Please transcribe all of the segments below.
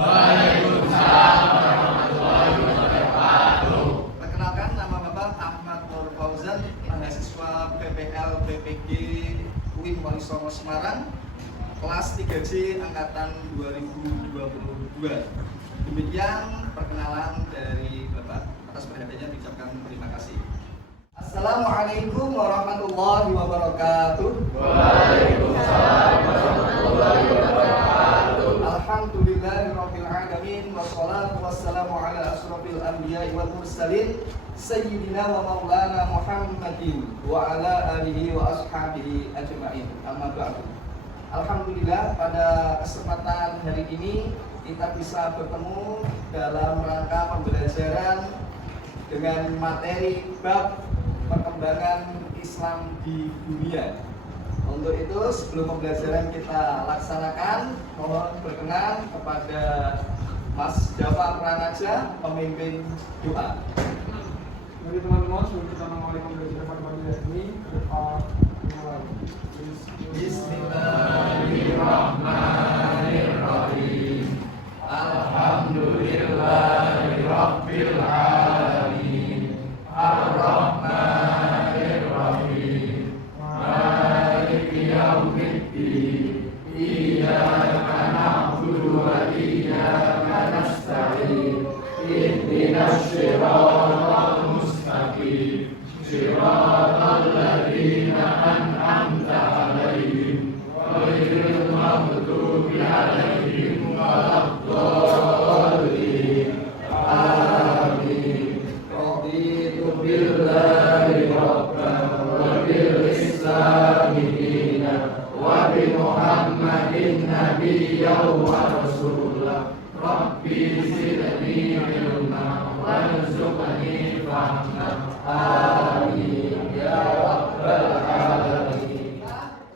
Waalaikumsalam warahmatullahi wabarakatuh. Perkenalkan, nama Bapak Ahmad Nur Fauzan, mahasiswa PPL BPG UIN Wonosobo Semarang, kelas 3J angkatan 2022. Demikian perkenalan dari Bapak. Atas perhatiannya diucapkan terima kasih. Assalamualaikum warahmatullahi wabarakatuh. Waalaikumsalam warahmatullahi wabarakatuh. Alhamdulillahirabbil alamin wassalatu wassalamu ala asrofil anbiya'i wal mursalin sayyidina wa maulana Muhammadin wa ala alihi wa ashabihi ajma'in. Amma ba'du. Alhamdulillah, pada kesempatan hari ini kita bisa bertemu dalam rangka pembelajaran dengan materi bab perkembangan Islam di dunia. Untuk itu, sebelum pembelajaran kita laksanakan, mohon berkenan kepada Mas Jafar Pranaja, pemimpin doa. Mari teman-teman, sebelum kita mengawali pembelajaran pada pagi hari ini, kita mulai. Bismillahirrahmanirrahim. Alhamdulillahirabbil alamin. Ar-Rahmanir-Rahim. Maliki yaumiddin. Iyyaka na'budu wa iyyaka nasta'in. Ihdinas siratal mustaqim. Siratal ladzina an'amta 'alaihim ghairil maghdubi 'alaihim waladdallin. Amin. Raditu billahi rabban wa bil islami dinan wa bi Muhammadin nabiyyan wa rasulah. Rabbi zidni ilma warzuqni fahma. Amin ya rabbal alamin.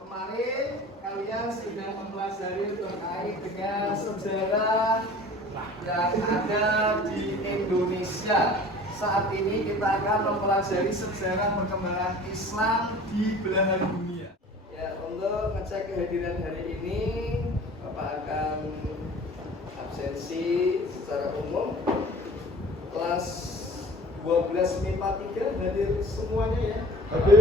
Kemarin kalian sudah mempelajari terkait dengan sejarah yang ada di Indonesia. Saat ini kita akan mempelajari sejarah perkembangan Islam di belahan dunia. Ya, untuk ngecek kehadiran hari ini, Bapak akan absensi secara umum. Kelas 12 MIPA 3 hadir semuanya ya? Baik,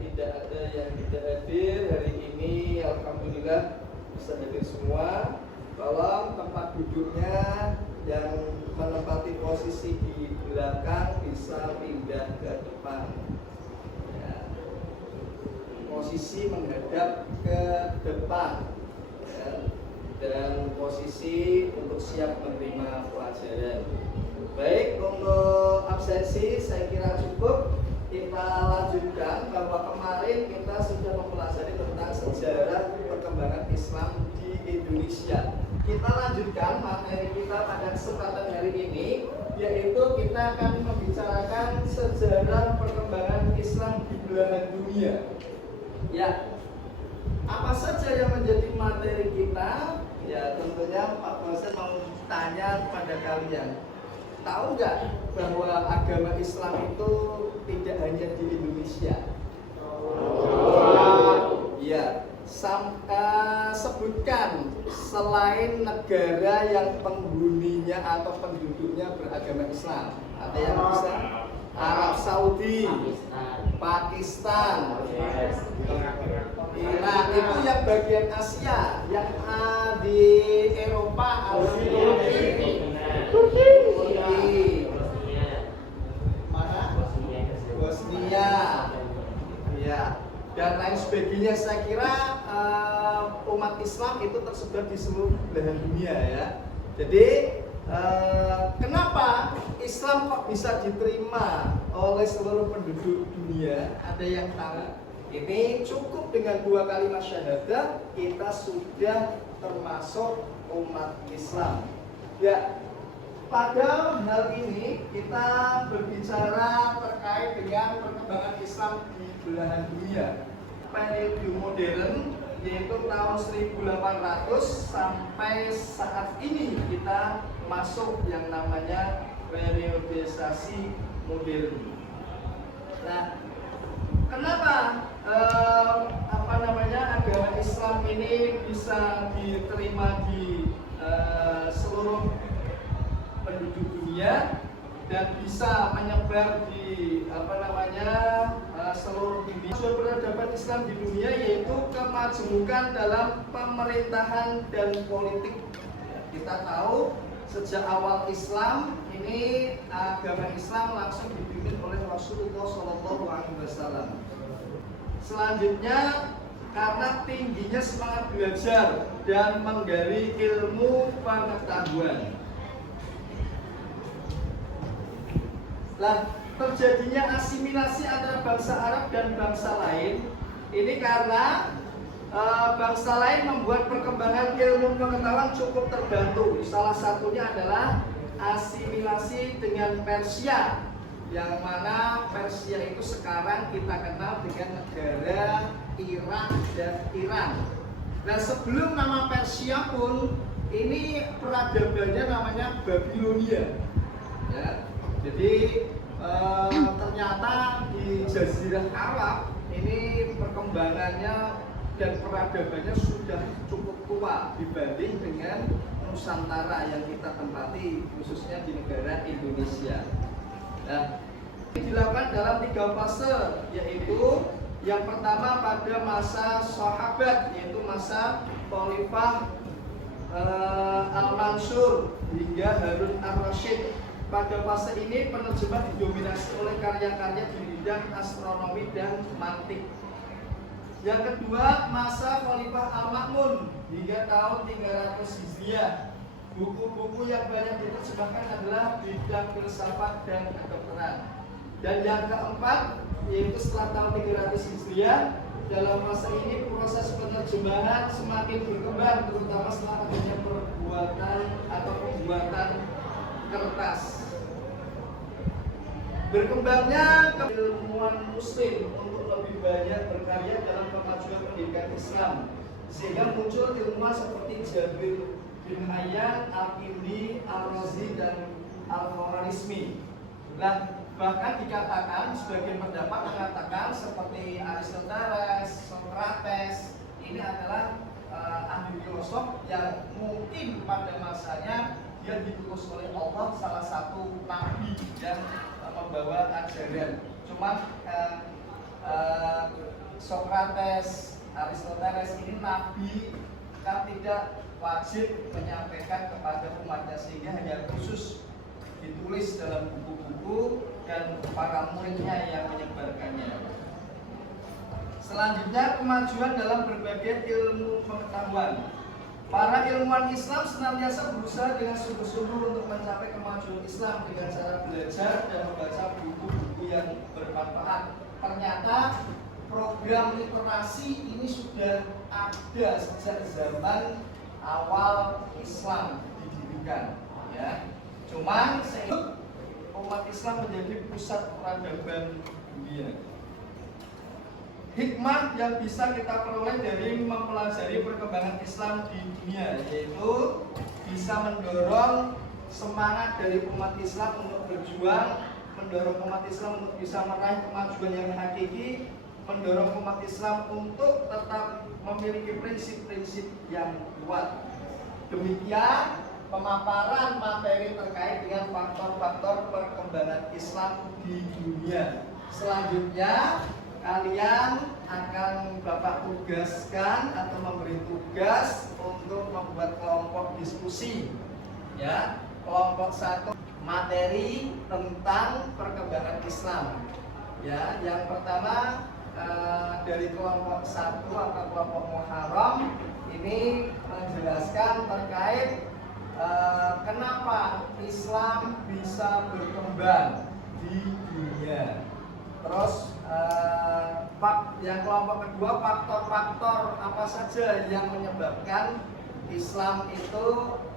tidak ada yang tidak hadir hari ini. Alhamdulillah bisa hadir semua. Tolong tempat duduknya yang menempati posisi di belakang bisa pindah ke depan ya. Posisi menghadap ke depan ya. Dan posisi untuk siap menerima pelajaran. Baik, untuk absensi saya kira cukup. Kita lanjutkan bahwa kemarin kita sudah mempelajari tentang sejarah perkembangan Islam di Indonesia. Kita lanjutkan materi kita pada kesempatan hari ini, yaitu kita akan membicarakan sejarah perkembangan Islam di belahan dunia. Ya, apa saja yang menjadi materi kita? Ya, tentunya Pak Dosen mau tanya pada kalian. Tahu nggak bahwa agama Islam itu tidak hanya di Indonesia? Ya, sebutkan selain negara yang penghuninya atau penduduknya beragama Islam. Ada yang bisa? Arab Saudi, Pakistan, Iran, itu yang bagian Asia. Yang di Eropa ada Turki, mana? Bosnia, ya, dan lain sebagainya. Saya kira umat Islam itu tersebar di seluruh belahan dunia ya. Jadi kenapa Islam kok bisa diterima oleh seluruh penduduk dunia? Ada yang tahu? Ini cukup dengan 2 kalimat syahadat kita sudah termasuk umat Islam. Ya, pada hal ini kita berbicara terkait dengan perkembangan Islam di belahan dunia. Periode modern yaitu tahun 1800 sampai saat ini kita masuk yang namanya periodisasi modern. Nah, kenapa agama Islam ini bisa diterima di seluruh penduduk dunia dan bisa menyebar di seluruh dunia. Peradaban Islam di dunia yaitu kemajemukan dalam pemerintahan dan politik. Kita tahu sejak awal Islam ini agama Islam langsung dipimpin oleh Rasulullah SAW. Selanjutnya karena tingginya semangat belajar dan menggali ilmu pengetahuan. Nah, terjadinya asimilasi antara bangsa Arab dan bangsa lain ini karena bangsa lain membuat perkembangan ilmu pengetahuan cukup terbantu. Salah satunya adalah asimilasi dengan Persia, yang mana Persia itu sekarang kita kenal dengan negara Irak dan Iran. Nah, sebelum nama Persia pun ini peradabannya namanya Babilonia. Ya. Jadi ternyata di Jazirah Arab ini perkembangannya dan peradabannya sudah cukup tua dibanding dengan Nusantara yang kita tempati, khususnya di negara Indonesia. Nah, ini dilakukan dalam 3 fase, yaitu yang pertama pada masa sahabat, yaitu masa Khalifah Al-Mansur hingga Harun Ar-Rasyid. Pada fase ini penerjemah didominasi oleh karya-karya di bidang astronomi dan mantik. Yang kedua, masa Khalifah Al-Ma'mun hingga tahun 300 Hijriah. Buku-buku yang banyak diterjemahkan adalah bidang filsafat dan kedokteran. Dan yang keempat, yaitu setelah tahun 300 Hijriah, dalam masa ini proses penerjemahan semakin berkembang, terutama setelah adanya pembuatan kertas. Berkembangnya keilmuan Muslim untuk lebih banyak berkarya dalam kemajuan pendidikan Islam, sehingga muncul ilmuwan seperti Jabir bin Hayyan, Al-Kindi, Al-Razi, dan Al-Khawarizmi. Nah, bahkan dikatakan sebagian pendapat mengatakan seperti Aristoteles, Socrates ini adalah ahli filosof yang mungkin pada masanya dia diutus oleh Allah, salah satu nabi yang membawa ajaran. Cuma Socrates, Aristoteles ini nabi kan tidak wajib menyampaikan kepada umatnya, sehingga hanya khusus ditulis dalam buku-buku dan para muridnya yang menyebarkannya. Selanjutnya, kemajuan dalam berbagai ilmu pengetahuan. Para ilmuwan Islam senantiasa berusaha dengan sungguh-sungguh untuk mencapai kemajuan Islam dengan cara belajar dan membaca buku-buku yang bermanfaat. Ternyata program literasi ini sudah ada sejak zaman awal Islam didirikan. Ya. Cuman umat Islam menjadi pusat peradaban dunia. Hikmah yang bisa kita peroleh dari mempelajari perkembangan Islam di dunia, yaitu bisa mendorong semangat dari umat Islam untuk berjuang, mendorong umat Islam untuk bisa meraih kemajuan yang hakiki, mendorong umat Islam untuk tetap memiliki prinsip-prinsip yang kuat. Demikian pemaparan materi terkait dengan faktor-faktor perkembangan Islam di dunia. Selanjutnya kalian akan Bapak tugaskan atau memberi tugas untuk membuat kelompok diskusi. Ya, kelompok 1 materi tentang perkembangan Islam. Ya, yang pertama dari kelompok 1 atau kelompok Muharram ini menjelaskan terkait kenapa Islam bisa berkembang di dunia. Terus yang kelompok kedua, faktor-faktor apa saja yang menyebabkan Islam itu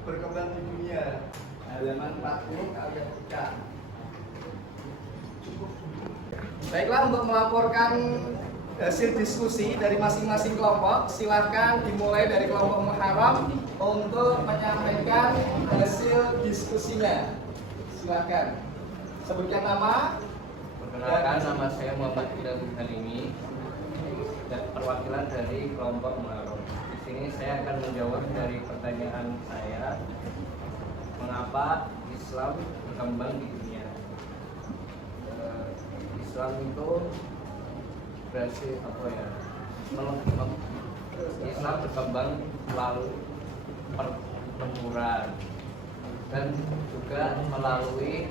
berkembang di dunia. Halaman 40 kalian buka. Baiklah, untuk melaporkan hasil diskusi dari masing-masing kelompok, silakan dimulai dari kelompok Muharram untuk menyampaikan hasil diskusinya. Silakan. Sebutkan nama. Perkenalkan, nama saya Muhammad Ilham Halimi, dan perwakilan dari kelompok Muharram. Di sini saya akan menjawab dari pertanyaan saya, mengapa Islam berkembang di dunia. Islam itu berarti apa ya? Islam berkembang melalui pertempuran dan juga melalui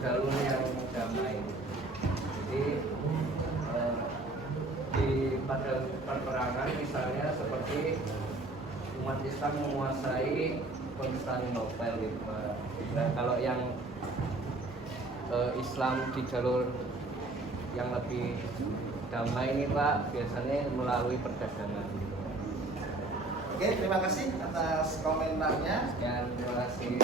jalur yang damai. Jadi pada perperangan misalnya seperti umat Islam menguasai Konstantinopel gitu. Nah, kalau yang Islam di jalur yang lebih damai ini Pak biasanya melalui perdagangan gitu. Oke, terima kasih atas komentarnya. Ya, terima kasih.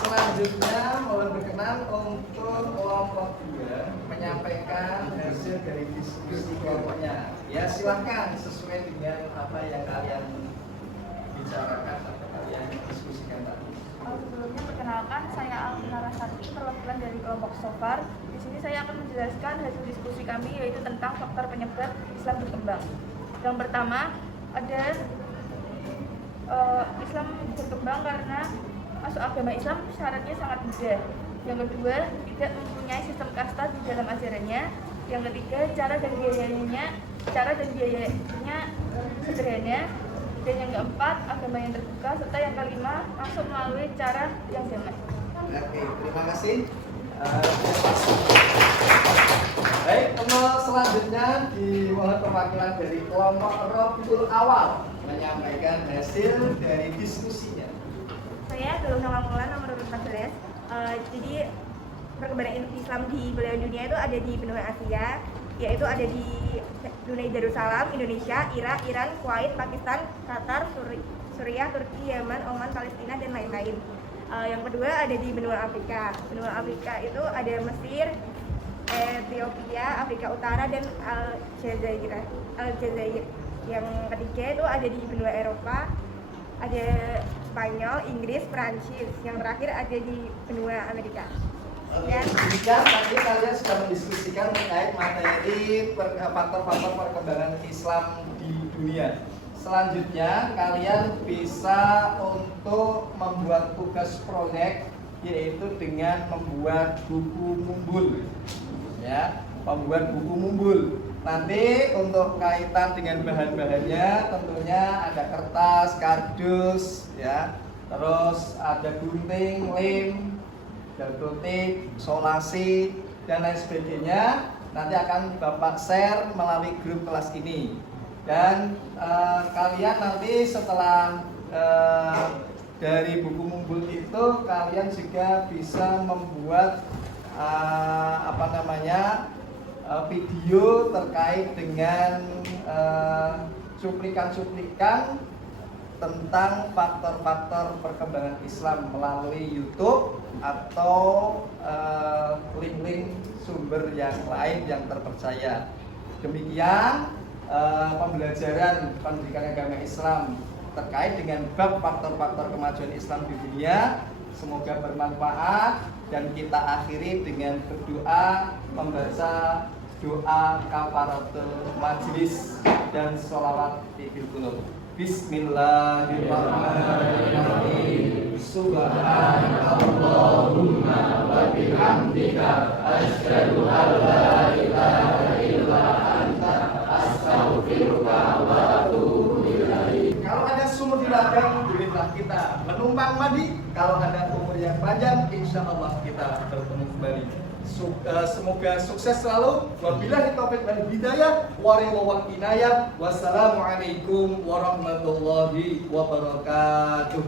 Selanjutnya mohon berkenan untuk kelompok 2 menyampaikan hasil dari diskusi kelompoknya. Ya silahkan sesuai dengan apa yang kalian bicarakan atau kalian diskusikan tadi. Sebelumnya perkenalkan, saya Alvina Rasati, perwakilan dari kelompok Sofar. Di sini saya akan menjelaskan hasil diskusi kami, yaitu tentang faktor penyebab Islam berkembang. Yang pertama, ada Islam berkembang karena masuk agama Islam syaratnya sangat mudah. Yang kedua, tidak mempunyai sistem kasta di dalam ajarannya. Yang ketiga, cara dan biayanya sederhana. Dan yang keempat, agama yang terbuka. Serta yang kelima, masuk melalui cara yang damai. Oke, terima kasih. Baik, untuk selanjutnya dimohon perwakilan dari kelompok Rabiul Awal menyampaikan hasil dari diskusinya. Saya Galuh Nawangula, nomor urut 14. Jadi perkembangan Islam di belahan dunia itu ada di benua Asia, yaitu ada di Brunei Darussalam, Indonesia, Irak, Iran, Kuwait, Pakistan, Qatar, Suriah, Turki, Yaman, Oman, Palestina, dan lain-lain. Yang kedua ada di benua Afrika. Benua Afrika itu ada Mesir, Ethiopia, Afrika Utara, dan Aljazair. Yang ketiga itu ada di benua Eropa, ada Spanyol, Inggris, Prancis. Yang terakhir ada di benua Amerika. Ya, demikian tadi kalian sudah mendiskusikan terkait materi faktor-faktor perkembangan Islam di dunia. Selanjutnya kalian bisa untuk membuat tugas proyek, yaitu dengan membuat buku mumbul. Ya, membuat buku mumbul. Nanti untuk kaitan dengan bahan-bahannya tentunya ada kertas, kardus, ya, terus ada gunting, lem, dalgotik, solasi, dan lain sebagainya. Nanti akan Bapak share melalui grup kelas ini. Dan kalian nanti setelah dari buku mumbul itu kalian juga bisa membuat video terkait dengan cuplikan-cuplikan tentang faktor-faktor perkembangan Islam melalui YouTube atau link-link sumber yang lain yang terpercaya. Demikian pembelajaran pendidikan agama Islam terkait dengan bab faktor-faktor kemajuan Islam di dunia. Semoga bermanfaat dan kita akhiri dengan berdoa, membaca doa kafaratul majlis dan sholawat fil qulub. Bismillahirrahmanirrahim. Subhanallahumma wa bihamdika asyhadu an la ilaha illa anta astaghfiruka wa atubu ilaik. Kalau ada sumur di ladang, berilah kita menumpang mandi. Kalau ada umur yang panjang, insya Allah kita bertemu kembali. Semoga sukses selalu. Wabillahi taufiq wal hidayah, wal inayah. Wassalamualaikum warahmatullahi wabarakatuh.